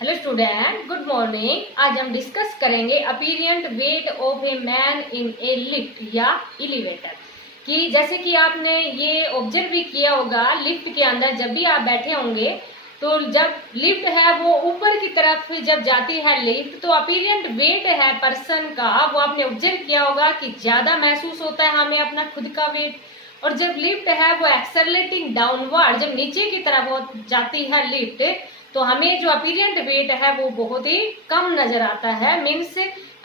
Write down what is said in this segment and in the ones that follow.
Hello student, good morning. आज हम discuss करेंगे apparent weight of a man in a lift या elevator. कि जैसे कि आपने ये ऑब्जर्व भी किया होगा, लिफ्ट के अंदर जब भी आप बैठे होंगे तो जब लिफ्ट है वो ऊपर की तरफ जब जाती है लिफ्ट, तो अपीरियंट वेट है पर्सन का, वो आपने ऑब्जर्व किया होगा कि ज्यादा महसूस होता है हमें अपना खुद का वेट। और जब लिफ्ट है वो एक्सेलरेटिंग डाउनवर्ड, जब नीचे की तरफ वो जाती है लिफ्ट, तो हमें जो अपीरियंट वेट है वो बहुत ही कम नजर आता है। मीन्स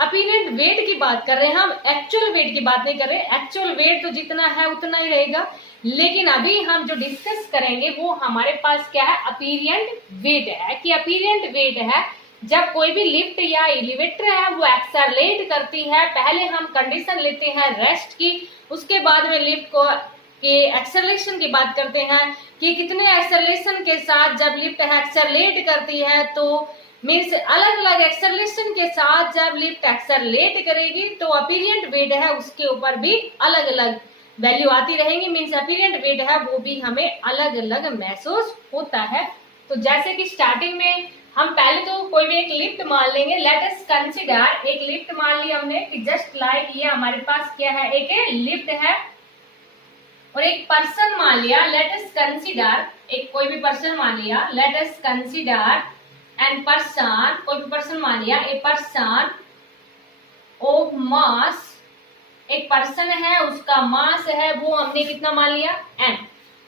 अपीरियंट वेट की बात कर रहे हैं हम, एक्चुअल वेट की बात नहीं कर रहे। एक्चुअल वेट तो जितना है उतना ही रहेगा, लेकिन अभी हम जो डिस्कस करेंगे वो हमारे पास क्या है, अपीरियंट वेट है। कि अपीरियंट वेट है जब कोई भी लिफ्ट या एलिवेटर है वो एक्सेलरेट करती है। पहले हम कंडीशन लेते हैं रेस्ट की, उसके बाद में लिफ्ट को के एक्सेलरेशन की बात करते हैं कि कितने एक्सेलरेशन के साथ जब लिफ्ट एक्सेलरेट करती है, तो मीन्स अलग अलग एक्सेलरेशन के साथ जब लिफ्ट एक्सेलरेट करेगी तो अपीरियंट वेट है उसके ऊपर भी अलग अलग वैल्यू आती रहेंगी। मीन्स अपीरियंट वेट है वो भी हमें अलग अलग महसूस होता है। तो जैसे कि स्टार्टिंग में हम पहले तो कोई भी एक लिफ्ट मान लेंगे। लेट अस कंसीडर, एक लिफ्ट मान ली हमने कि जस्ट लाइक ये हमारे पास क्या है, एक लिफ्ट है और एक पर्सन मान लिया। लेट अस कंसीडर, एक कोई भी पर्सन मान लिया। Let us consider and person, कोई भी पर्सन मान लिया, ए पर्सन ऑफ मास, एक पर्सन है उसका मास है वो हमने कितना मान लिया, m।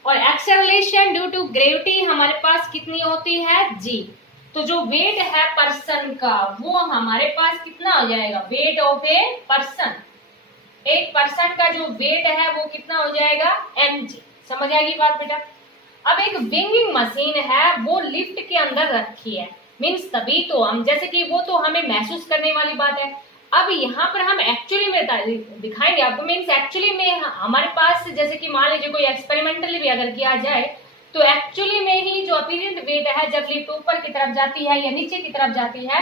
और एक्सेलरेशन ड्यू टू ग्रेविटी हमारे पास कितनी होती है, g। तो जो वेट है पर्सन का वो हमारे पास कितना हो जाएगा, वेट ऑफ ए पर्सन, एक पर्सन का जो वेट है वो कितना हो जाएगा, mg। समझ आएगी बात बेटा। अब एक विंगिंग मशीन है वो लिफ्ट के अंदर रखी है। मीन्स तभी तो हम, जैसे कि वो तो हमें महसूस करने वाली बात है। अब यहाँ पर हम एक्चुअली में दिखाएंगे आपको। मीन्स एक्चुअली में हमारे पास, जैसे कि मान लीजिए कोई एक्सपेरिमेंटली भी अगर किया जाए तो एक्चुअली में ही जो अपीरियंट वेट है जब लिफ्ट ऊपर की तरफ जाती है या नीचे की तरफ जाती है,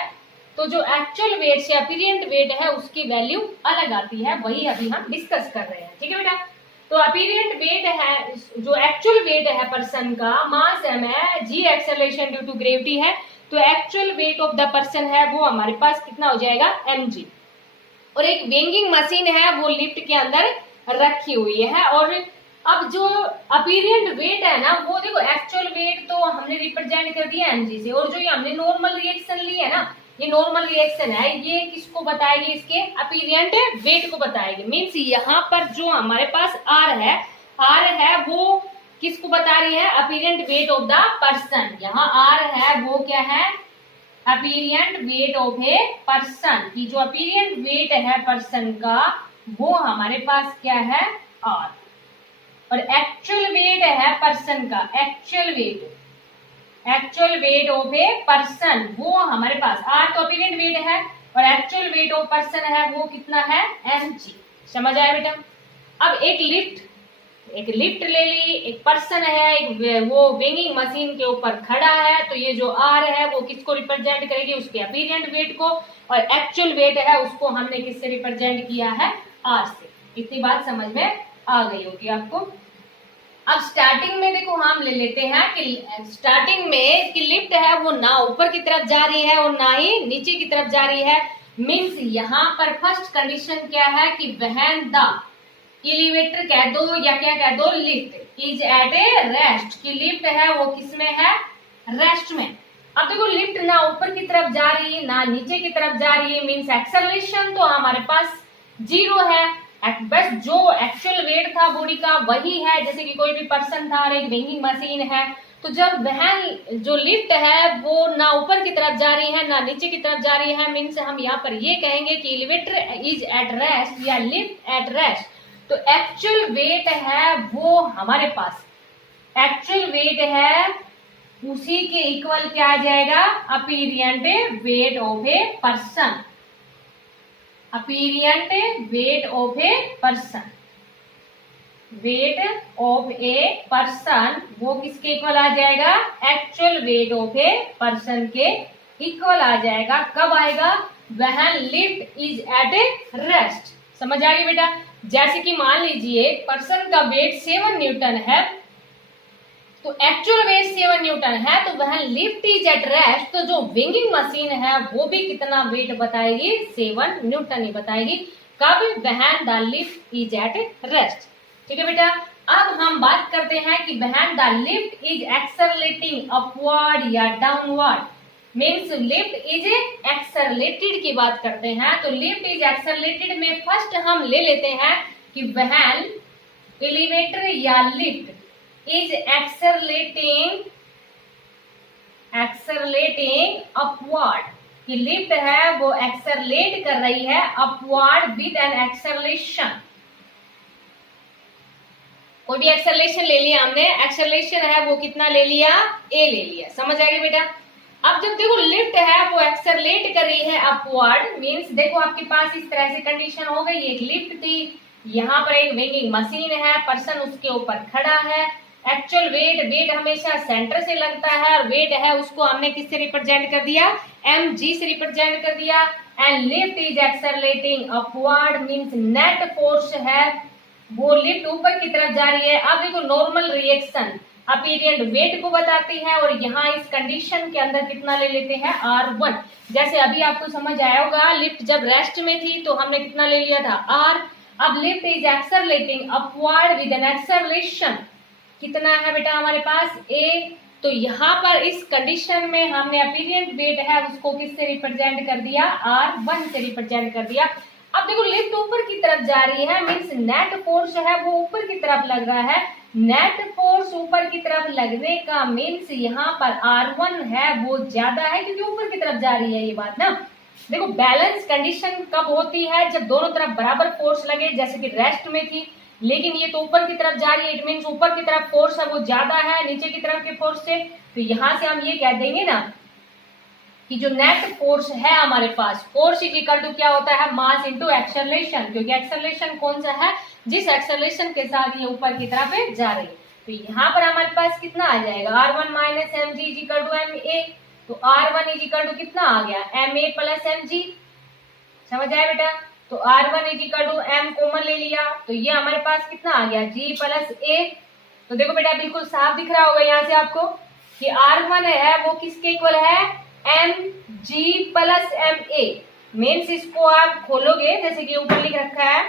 तो जो एक्चुअल वेट से अपीरियंट वेट है उसकी वैल्यू अलग आती है। वही अभी हम डिस्कस कर रहे हैं, ठीक है बेटा। तो अपीरियंट वेट है, जो एक्चुअल वेट है पर्सन का, मास m है, g acceleration due to gravity है, तो actual weight of the person है वो हमारे पास कितना हो जाएगा, mg। और एक वेंगिंग मशीन है वो लिफ्ट के अंदर रखी हुई है। और अब जो अपीरियंट वेट है ना वो देखो, एक्चुअल वेट तो हमने रिप्रेजेंट कर दिया mg से, और जो ये हमने नॉर्मल रिएक्शन ली है ना, ये नॉर्मल रिएक्शन है, ये किसको बताएगी, इसके अपीरियंट वेट को बताएगी। मीन्स यहाँ पर जो हमारे पास r है वो किसको बता रही है, अपीरियंट वेट ऑफ द पर्सन। यहाँ r है वो क्या है, अपीरियंट वेट ऑफ ए पर्सन। की जो अपीरियंट वेट है पर्सन का वो हमारे पास क्या है, r। और एक्चुअल वेट है पर्सन का, actual weight of a person वो हमारे पास r, तो अपीरियंट वेट है, और एक्चुअल वेट ऑफ पर्सन है वो कितना है, mg। समझ आया बेटा। अब एक लिफ्ट ले ली, एक पर्सन है, एक वो विंगिंग मशीन के ऊपर खड़ा है, तो ये जो r है वो किसको रिप्रेजेंट करेगी, उसके अपीरियंट वेट को, और एक्चुअल वेट है उसको हमने किससे रिप्रेजेंट किया है, r से। इतनी बात समझ में आ गई होगी आपको। अब स्टार्टिंग में देखो हम ले लेते हैं कि स्टार्टिंग में कि लिफ्ट है वो ना ऊपर की तरफ जा रही है और ना ही नीचे की तरफ जा रही है। मीन्स यहाँ पर फर्स्ट कंडीशन क्या है कि व्हेन द एलिवेटर कह दो या क्या कह दो, lift is at a rest, की लिफ्ट है वो किसमें है, रेस्ट में। अब देखो लिफ्ट ना ऊपर की तरफ जा रही है ना नीचे की तरफ जा रही है, मीन्स एक्सेलरेशन तो हमारे पास 0 है। बस जो एक्चुअल वेट था बॉडी का वही है, जैसे कि कोई भी पर्सन था और एक विंगिंग मशीन है। तो जब वह जो लिफ्ट है वो ना ऊपर की तरफ जा रही है ना नीचे की तरफ जा रही है, मीन्स हम यहाँ पर ये कहेंगे कि एलिवेटर इज एट रेस्ट या लिफ्ट एट रेस्ट। तो एक्चुअल वेट है वो हमारे पास, एक्चुअल वेट है उसी के इक्वल क्या आ जाएगा, apparent weight of a person, apparent weight of a person, weight of a person वो किसके इक्वल आ जाएगा, actual weight of a person के इक्वल आ जाएगा। कब आएगा, when lift is at a rest. समझ आ गई बेटा। जैसे कि मान लीजिए पर्सन का वेट 7 न्यूटन है तो एक्चुअल वेट 7 न्यूटन है, तो वह लिफ्ट इज एट रेस्ट, तो जो विंगिंग मशीन है वो भी कितना वेट बताएगी, 7 न्यूटन ही बताएगी। कब, when the lift is at rest. ठीक है बेटा, अब हम बात करते हैं कि when the lift is accelerating upward या downward, means lift is accelerated की बात करते हैं। तो लिफ्ट इज एक्सेलरेटेड में फर्स्ट हम ले लेते हैं कि व्हेन एलिवेटर या लिफ्ट is accelerating upward, कि लिफ्ट है वो एक्सेलरेट कर रही है अपवर्ड विद एन एक्सेलरेशन। कोई भी एक्सेलरेशन ले लिया हमने, एक्सेलरेशन है वो कितना ले लिया, ए ले लिया। समझ आएगा बेटा। अब जब देखो लिफ्ट है वो एक्सेलरेट कर रही है अपवर्ड, मींस देखो आपके पास इस तरह से कंडीशन हो गई, एक लिफ्ट थी, यहाँ पर एक विंगिंग मशीन है, पर्सन उसके ऊपर खड़ा है। एक्चुअल वेट हमेशा सेंटर से लगता है, और वेट है उसको हमने किससे रिप्रेजेंट कर दिया, mg से रिप्रेजेंट कर दिया। And lift is accelerating upward, means net force है वो लिफ्ट ऊपर की तरफ जा रही है। अब देखो नॉर्मल रिएक्शन अपीरियंट वेट को बताती है, और यहाँ इस कंडीशन के अंदर कितना ले लेते हैं, r1। जैसे अभी आपको समझ आया होगा, लिफ्ट जब रेस्ट में थी तो हमने कितना ले लिया था, r। अब lift is accelerating upward with an acceleration, कितना है बेटा हमारे पास, a। तो यहाँ पर इस कंडीशन में हमने अपीरियंट वेट है उसको किससे रिप्रेजेंट कर दिया, r1 से रिप्रेजेंट कर दिया। अब देखो लिफ्ट ऊपर की तरफ जा रही है, मींस नेट फोर्स है वो ऊपर की तरफ लग रहा है। नेट फोर्स ऊपर की तरफ लगने का मींस यहाँ पर r1 है वो ज्यादा है, क्योंकि ऊपर की तरफ जा रही है, ये बात ना। देखो बैलेंस कंडीशन कब होती है, जब दोनों तरफ बराबर फोर्स लगे, जैसे कि रेस्ट में थी, लेकिन ये तो ऊपर की तरफ जा रही है, इट मींस ऊपर की तरफ फोर्स है वो ज्यादा है नीचे की तरफ के फोर्स से। तो यहाँ से हम ये कह देंगे ना कि जो नेट फोर्स है हमारे पास, फोर्स इज इक्वल टू क्या होता है, मास इनटू एक्सेलरेशन, क्योंकि एक्सेलरेशन कौन सा है, जिस एक्सेलरेशन के साथ ये ऊपर की तरफ जा रही है। तो यहाँ पर हमारे पास कितना आ जाएगा, r1 minus m g is equal to m a. तो r1 इज इक्वल टू कितना आ गया, m a plus m g. समझ आया बेटा। तो r1 is equal to m common ले लिया, तो ये हमारे पास कितना आ गया, g प्लस a। तो देखो बेटा बिल्कुल साफ दिख रहा होगा यहाँ से आपको कि r1 है वो किसके इक्वल है, mg प्लस ma। मीन्स इसको आप खोलोगे जैसे कि ऊपर लिख रखा है,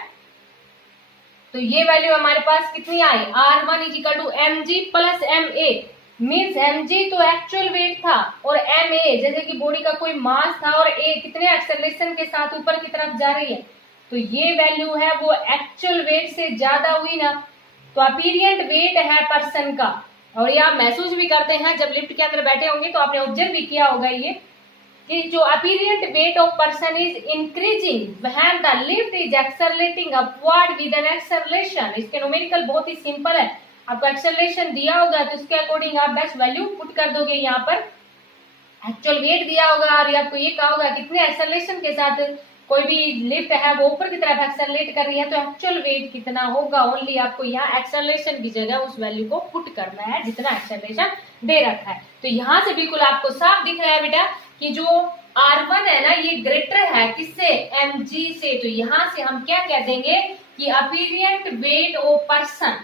तो ये वैल्यू हमारे पास कितनी आई, r1 is equal to mg plus ma। Means mg तो एक्चुअल वेट था, और ma जैसे कि बॉडी का कोई मास था, और a कितने एक्सेलरेशन के साथ ऊपर की तरफ जा रही है, तो ये वैल्यू है वो एक्चुअल वेट से ज्यादा हुई ना। तो अपीरियंट वेट है पर्सन का, और ये आप महसूस भी करते हैं जब लिफ्ट के अंदर बैठे होंगे, तो आपने ऑब्जर्व भी किया होगा ये कि जो apparent weight of person is increasing when the lift is accelerating upward with an acceleration. इसके न्यूमेरिकल बहुत ही सिंपल है, आपको एक्सेलरेशन दिया होगा तो उसके अकॉर्डिंग आप बेस्ट वैल्यू पुट कर दोगे। यहाँ पर एक्चुअल वेट दिया होगा और आपको ये कहा होगा कितने एक्सेलरेशन के साथ कोई भी लिफ्ट है वो ऊपर की तरफ एक्सेलरेट कर रही है, तो एक्चुअल वेट कितना होगा, ओनली आपको यहाँ एक्सेलरेशन की जगह उस वैल्यू को पुट करना है जितना एक्सेलरेशन दे रखा है। तो यहाँ से बिल्कुल आपको साफ दिख रहा है बेटा कि जो r1 है ना ये ग्रेटर है किससे, mg से। तो यहाँ से हम क्या कह देंगे कि apparent weight of person,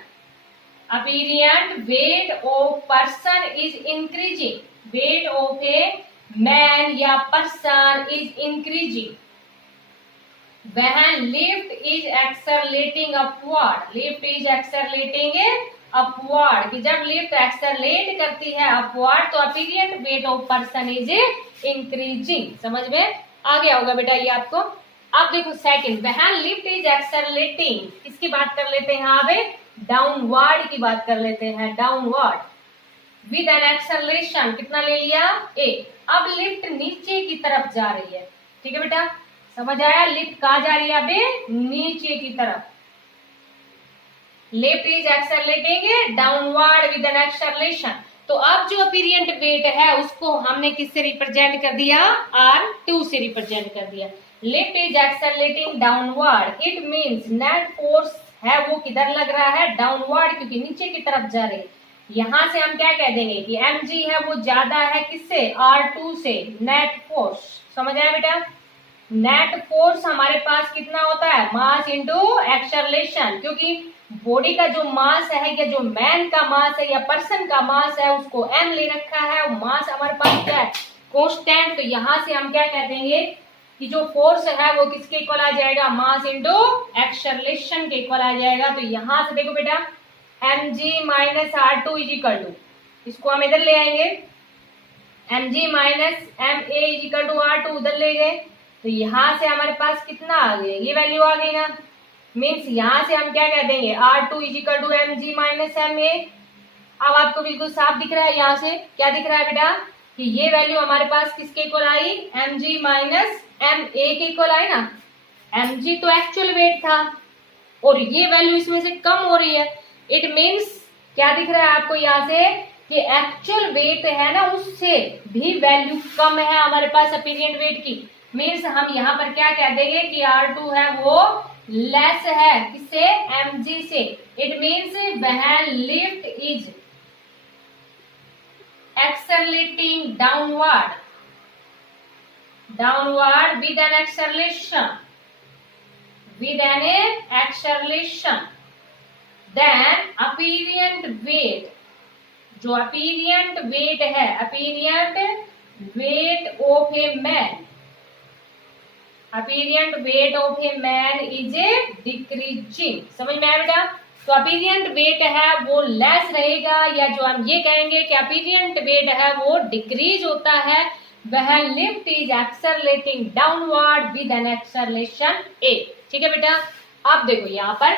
apparent weight of person is increasing, weight of a man या person is increasing when lift is accelerating upward, lift is accelerating upward, कि जब लिफ्ट एक्सेलरेट करती है अपवर्ड तो apparent weight of person is increasing. समझ में आ गया होगा बेटा ये आपको। अब देखो second, when lift is accelerating, किसकी बात कर लेते हैं यहाँ पे, डाउनवर्ड की बात कर लेते हैं, डाउनवर्ड विद एन एक्सेलरेशन, कितना ले लिया, a। अब लिफ्ट नीचे की तरफ जा रही है, ठीक है बेटा, समझ आया, लिफ्ट कहाँ जा रही है अबे, नीचे की तरफ। Lift is accelerating downward with an acceleration. तो अब जो अपीरियंट वेट है उसको हमने किससे रिप्रेजेंट कर दिया, r2 से रिप्रेजेंट कर दिया। Lift is accelerating downward, it means net force है वो किधर लग रहा है, डाउनवर्ड, क्योंकि नीचे की तरफ जा रही है। यहां से हम क्या कह देंगे कि mg है वो ज्यादा है किससे, r2 से, नेट फोर्स। समझ आया बेटा, नेट फोर्स हमारे पास कितना होता है, मास इंटू एक्सेलरेशन, क्योंकि बॉडी का जो मास है या जो मैन का मास है या पर्सन का मास है उसको m ले रखा है और मास हमारे पास क्या है, कांस्टेंट। तो यहाँ से हम क्या कह देंगे कि जो फोर्स है वो किसके इक्वल आ जाएगा, मास इंटू एक्सेलरेशन के इक्वल आ जाएगा। तो यहाँ से देखो बेटा mg minus r2 is equal to, इसको हम इधर ले आएंगे, mg minus ma is equal to r2 उधर ले गए, तो यहाँ से हमारे पास कितना आ गया, ये वैल्यू आ गई ना। मीन्स यहाँ से हम क्या कह देंगे, r2 is equal to mg minus ma। अब आपको बिल्कुल साफ दिख रहा है, यहाँ से क्या दिख रहा है बेटा कि ये वैल्यू हमारे पास किसके इक्वल आई, mg माइनस ma के इक्वल आई ना। mg तो एक्चुअल वेट था और ये वैल्यू इसमें से कम हो रही है। इट मीन्स क्या दिख रहा है आपको यहाँ से कि एक्चुअल वेट है ना उससे भी वैल्यू कम है हमारे पास अपीरियंट वेट की। मीन्स हम यहाँ पर क्या कह देंगे कि R2 है वो लेस है किससे, mg से। It means when lift is accelerating downward with an acceleration then apparent weight, जो apparent weight है, apparent weight of a man is decreasing। समझ में आया बेटा। तो अपीरियंट वेट है वो लेस रहेगा, या जो हम ये कहेंगे कि अपीरियंट वेट है वो डिक्रीज होता है वह lift is accelerating downward with an acceleration a। ठीक है बेटा। अब देखो यहाँ पर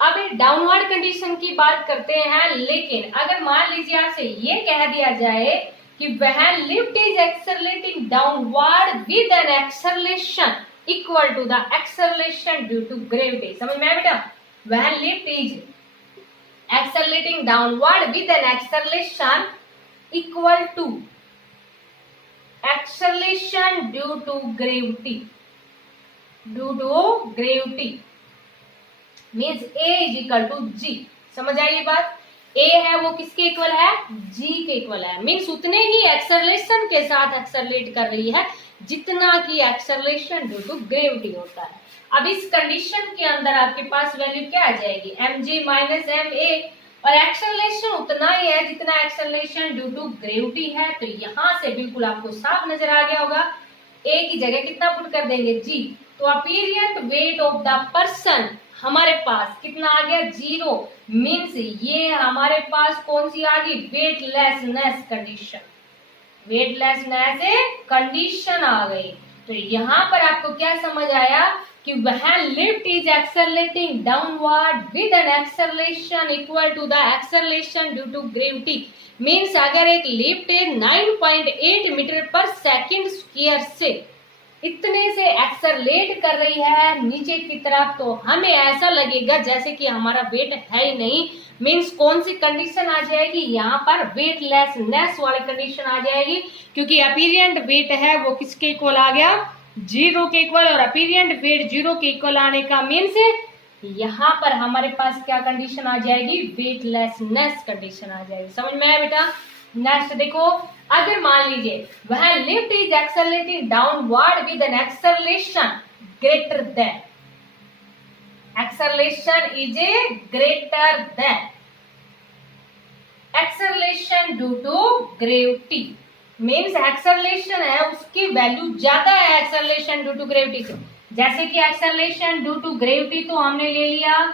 अब डाउनवर्ड कंडीशन की बात करते हैं, लेकिन अगर मान लीजिए आपसे ये कह दिया जाए कि वह lift is accelerating downward with an acceleration equal to the acceleration due to gravity. समझ में आया बेटा। वह lift is accelerating downward with an acceleration equal to acceleration due to gravity means a is equal to g। समझ आई ये बात। a है वो किसके इक्वल है, g के इक्वल है। मीन्स उतने ही एक्सेलरेशन के साथ एक्सेलरेट कर रही है जितना की एक्सेलरेशन ड्यू टू ग्रेविटी होता है। अब इस कंडीशन के अंदर आपके पास वैल्यू क्या आ जाएगी, mg माइनस ma, और एक्सेलरेशन उतना ही है जितना एक्सेलरेशन ड्यू टू ग्रेविटी है। तो यहाँ से बिल्कुल आपको साफ नजर आ गया होगा, a की जगह कितना पुट कर देंगे, g। तो apparent weight of the person हमारे पास कितना आ गया, 0। मीन्स ये हमारे पास कौन सी आ गई, वेटलेसनेस कंडीशन आ गई। तो यहाँ पर आपको क्या समझ आया कि वह lift is accelerating downward with an acceleration equal to the acceleration due to gravity. Means अगर एक लिफ्ट 9.8 मीटर पर सेकंड स्क्वायर से इतने से एक्सेलरेट कर रही है नीचे की तरफ, तो हमें ऐसा लगेगा जैसे कि हमारा वेट है ही नहीं। मीन्स कौन सी कंडीशन आ जाएगी, यहाँ पर वेटलेसनेस वाली कंडीशन आ जाएगी, क्योंकि अपीरियंट वेट है वो किसके इक्वल आ गया, 0 के इक्वल। और अपीरियंट वेट 0 के इक्वल आने का मीन्स यहाँ पर हमारे पास क्या कंडीशन आ जाएगी, वेटलेसनेस कंडीशन आ जाएगी। समझ में आया बेटा। नेक्स्ट देखो, अगर मान लीजिए वह lift is accelerating downward with an acceleration greater than acceleration due to gravity. Means acceleration है उसकी वैल्यू ज्यादा है एक्सेलरेशन ड्यू टू ग्रेविटी से। जैसे कि एक्सेलरेशन ड्यू टू ग्रेविटी तो हमने ले लिया,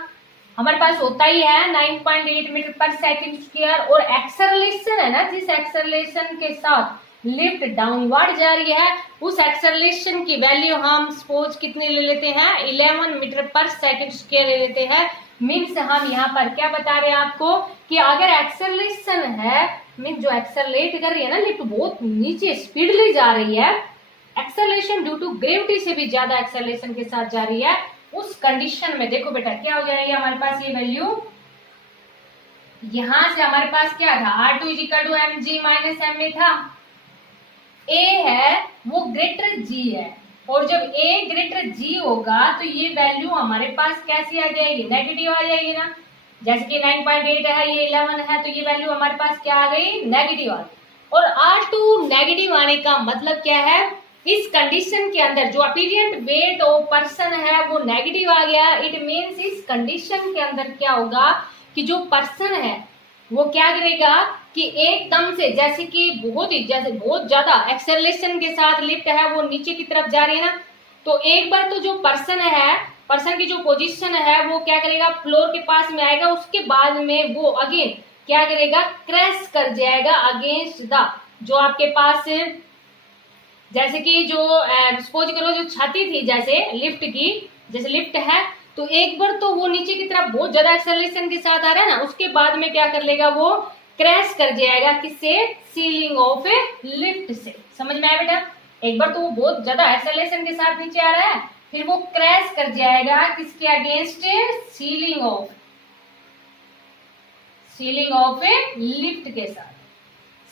हमारे पास होता ही है 9.8 मीटर पर सेकंड स्क्वायर, और एक्सेलरेशन है ना, जिस एक्सेलरेशन के साथ लिफ्ट डाउनवर्ड जा रही है उस एक्सेलरेशन की वैल्यू हम सपोज कितने ले लेते हैं, 11 मीटर पर सेकंड स्क्वायर ले लेते हैं। मीन्स हम यहाँ पर क्या बता रहे हैं आपको कि अगर एक्सेलरेशन है, मीन्स जो एक्सेलरेट कर रही है ना लिफ्ट बहुत नीचे स्पीडली जा रही है, एक्सेलरेशन ड्यू टू ग्रेविटी से भी ज्यादा एक्सेलरेशन के साथ जा रही है, उस कंडीशन में देखो बेटा क्या हो जाएगी हमारे पास ये वैल्यू, यहां से हमारे पास क्या था, R2 is equal to mg minus ma था। A है वो ग्रेटर G है, और जब A ग्रेटर G होगा तो ये वैल्यू हमारे पास कैसी आ जाएगी, नेगेटिव आ जाएगी ना। जैसे कि 9.8 है, ये 11 है, तो ये वैल्यू हमारे पास क्या आ गई, नेगेटिव आ गई। और R2 नेगेटिव आने का मतलब क्या है, इस कंडीशन के अंदर जो अपीरियंट वेट ऑफ पर्सन है वो नेगेटिव आ गया, इट मीन्स इस कंडीशन के अंदर क्या होगा कि जो पर्सन है वो क्या करेगा कि एकदम से जैसे कि बहुत ज्यादा एक्सेलरेशन के साथ लिफ्ट है वो नीचे की तरफ जा रही है ना, तो एक बार तो जो पर्सन की जो पोजीशन है वो क्या करेगा, फ्लोर के पास में आएगा, उसके बाद में वो अगेन क्या करेगा, क्रैश कर जाएगा अगेंस्ट द जो आपके पास जैसे कि जो सपोज करो जो छाती थी जैसे लिफ्ट की, जैसे लिफ्ट है तो एक बार तो वो नीचे की तरफ बहुत ज्यादा एक्सेलरेशन के साथ आ रहा है ना, उसके बाद में क्या कर लेगा, वो क्रैश कर जाएगा किससे, सीलिंग ऑफ ए लिफ्ट से। समझ में आया बेटा? एक बार तो वो बहुत ज्यादा एक्सेलरेशन के साथ नीचे आ रहा है, फिर वो क्रैश कर जाएगा किसके against, ceiling of A lift के साथ।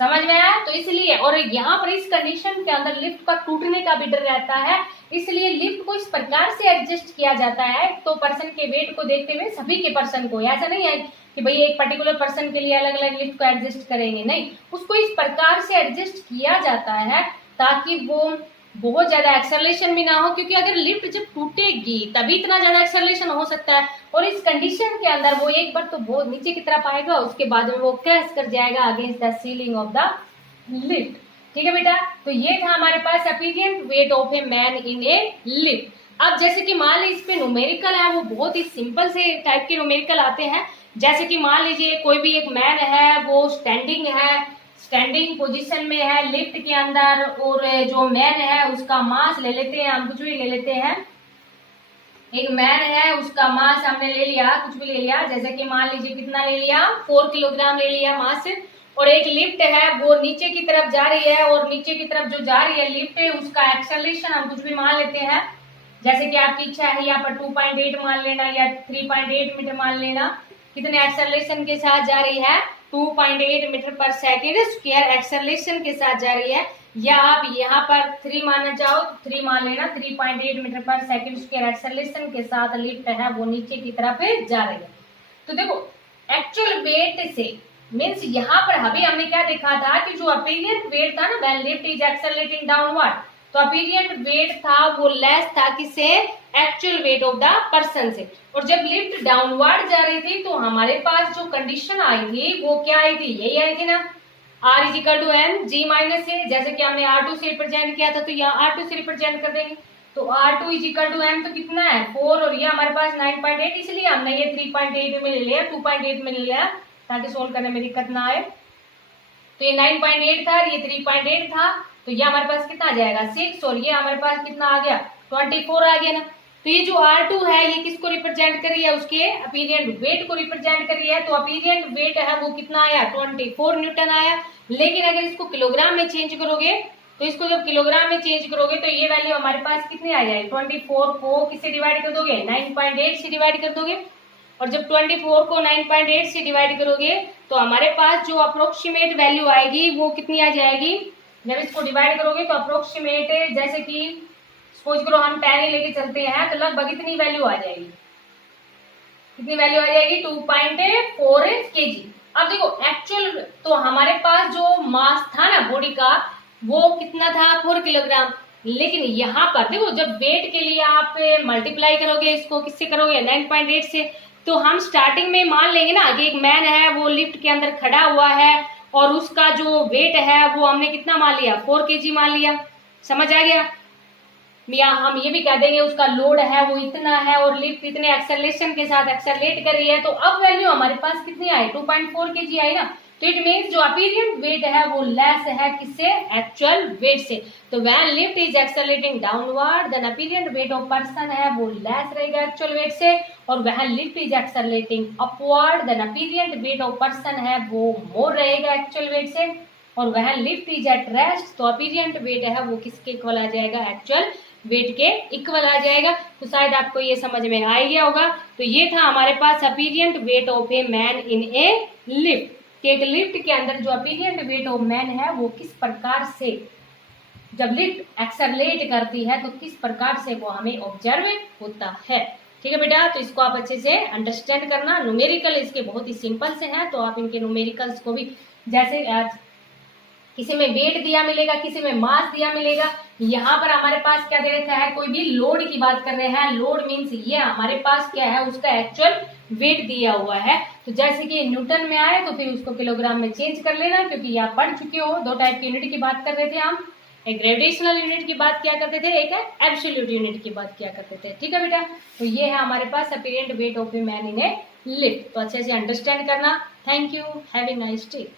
समझ में आया? तो इसलिए, और यहाँ पर इस कंडीशन के अंदर लिफ्ट का टूटने का भी डर रहता है, इसलिए लिफ्ट को इस प्रकार से एडजस्ट किया जाता है, तो पर्सन के वेट को देखते हुए सभी के पर्सन को, ऐसा नहीं है कि भाई एक पर्टिकुलर पर्सन के लिए अलग अलग लिफ्ट को एडजस्ट करेंगे, नहीं, उसको इस प्रकार से एडजस्ट किया जाता है ताकि वो बहुत ज्यादा एक्सेलरेशन भी ना हो, क्योंकि अगर लिफ्ट जब टूटेगी तभी इतना ज्यादा एक्सेलरेशन हो सकता है, और इस कंडीशन के अंदर वो एक बार तो बहुत नीचे की तरफ आएगा, उसके बाद में वो क्रैश कर जाएगा against the ceiling of the lift. ठीक है बेटा? तो ये था हमारे पास apparent weight of a man in a lift. अब जैसे कि मान लीजिए इस पे न्यूमेरिकल है, वो बहुत ही सिंपल से टाइप के न्यूमेरिकल आते हैं। जैसे कि मान लीजिए कोई भी एक मैन है, वो स्टैंडिंग पोजीशन में है लिफ्ट के अंदर, और जो मैन है उसका मास ले लेते हैं हम, कुछ भी ले लेते हैं, एक मैन है उसका मास हमने ले लिया, कुछ भी ले लिया, जैसे कि मान लीजिए कितना ले लिया, 4 किलोग्राम ले लिया मास, और एक लिफ्ट है वो नीचे की तरफ जा रही है, और नीचे की तरफ जो जा रही है लिफ्ट उसका एक्सेलरेशन हम कुछ भी मान लेते हैं, जैसे कि आपकी इच्छा है यहाँ पर 2.8 मान लेना या 3.8 मीटर मान लेना, कितने एक्सेलरेशन के साथ जा रही है, 2.8 मीटर पर सेकेंड स्क्वायर एक्सेलरेशन के साथ जा रही है, या आप यहाँ पर 3 मानना चाहो तो 3 मान लेना, 3.8 मीटर पर सेकेंड स्क्वायर एक्सेलरेशन के साथ लिफ्ट है वो नीचे की तरफ जा रही है। तो देखो एक्चुअल वेट से मीन्स यहाँ पर अभी हमने क्या देखा था कि जो अपीरियंट वेट था ना, when lift is accelerating downward, तो अपीरियंट वेट था वो लेस था किससे, actual weight of the person से, और जब लिफ्ट डाउनवर्ड जा रही थी तो हमारे पास जो कंडीशन आई थी वो क्या आई थी, यही आई थी ना, R is equal to M G minus A, जैसे कि हमने R2 से रिप्रेजेंट किया था तो यहाँ R2 से रिप्रेजेंट कर देंगे, तो R2 is equal to M तो कितना है 4, और ये हमारे पास 9.8, इसलिए हमने ये 3.8 में ले लिया, 2.8 में ले लिया ताकि सोल्व करने में दिक्कत ना आए। तो ये 9.8 था, ये 3.8 था, तो ये हमारे पास कितना आ जाएगा 6, और ये हमारे पास कितना आ गया 24 आ गया ना। तो ये जो R2 है ये किसको रिप्रेजेंट कर रही है, उसके अपीरियंट वेट को रिप्रेजेंट कर रही है, तो अपीरियंट वेट है वो कितना आया 24 न्यूटन आया। लेकिन अगर इसको किलोग्राम में चेंज करोगे, तो इसको जब किलोग्राम में चेंज करोगे तो ये वैल्यू हमारे पास कितनी आ जाएगी, 24 को किससे डिवाइड कर दोगे, 9.8 से डिवाइड कर दोगे, और जब 24 को 9.8 से डिवाइड करोगे तो हमारे पास जो अप्रोक्सीमेट वैल्यू आएगी वो कितनी आ जाएगी, जब इसको डिवाइड करोगे तो अप्रोक्सीमेट, जैसे कि सपोज करो हम 10 लेके चलते हैं तो लगभग इतनी वैल्यू आ जाएगी, कितनी वैल्यू आ जाएगी 2.4 kg। अब देखो एक्चुअल तो हमारे पास जो मास था ना बॉडी का वो कितना था 4 किलोग्राम, लेकिन यहाँ पर देखो जब वेट के लिए आप मल्टीप्लाई करोगे इसको किससे करोगे 9.8 से, तो हम स्टार्टिंग में मान लेंगे ना कि एक मैन है वो लिफ्ट के अंदर खड़ा हुआ है और उसका जो वेट है वो हमने कितना मान लिया 4 kg मान लिया। समझ आ गया? या हम ये भी कह देंगे उसका लोड है वो इतना है और लिफ्ट इतने एक्सेलरेशन के साथ एक्सेलरेट कर रही है, तो अब वैल्यू हमारे पास कितनी आई 2.4 kg आई ना, तो इट मीन्स जो अपीरियंट वेट है वो लेस है किससे, एक्चुअल वेट से। तो when lift is accelerating downward then apparent weight of person है वो लेस रहेगा एक्चुअल वेट से, और when lift is accelerating upward then apparent weight of person है वो मोर रहेगा एक्चुअल वेट से, और when lift is at rest तो अपीरियंट वेट है वो किसके इक्वल आ जाएगा, एक्चुअल वेट के इक्वल आ जाएगा। तो शायद आपको ये समझ में आ गया होगा। तो ये था हमारे पास apparent weight of a man in a lift, कि एक लिफ्ट के अंदर जो अपीरियंट वेट ऑफ मैन है वो किस प्रकार से जब लिफ्ट एक्सेलरेट करती है तो किस प्रकार से वो हमें ऑब्जर्व होता है। ठीक है बेटा? तो इसको आप अच्छे से अंडरस्टैंड करना। न्यूमेरिकल इसके बहुत ही सिंपल से हैं, तो आप इनके न्यूमेरिकल्स को भी जैसे किसी में वेट दिया मिलेगा, किसी में मास दिया मिलेगा। यहाँ पर हमारे पास क्या दे रखा है, कोई भी लोड की बात कर रहे हैं, लोड मीन्स ये हमारे पास क्या है, उसका एक्चुअल वेट दिया हुआ है। तो जैसे कि न्यूटन में आए तो फिर उसको किलोग्राम में चेंज कर लेना, क्योंकि आप पढ़ चुके हो, दो टाइप की यूनिट की बात कर रहे थे हम, एक ग्रेविटेशनल यूनिट की बात क्या करते थे, एक है एब्सोल्यूट यूनिट की बात क्या करते थे। ठीक है बेटा, तो ये है हमारे पास apparent weight of a man in a lift. तो अच्छे से अंडरस्टैंड करना। Thank you, have a nice day.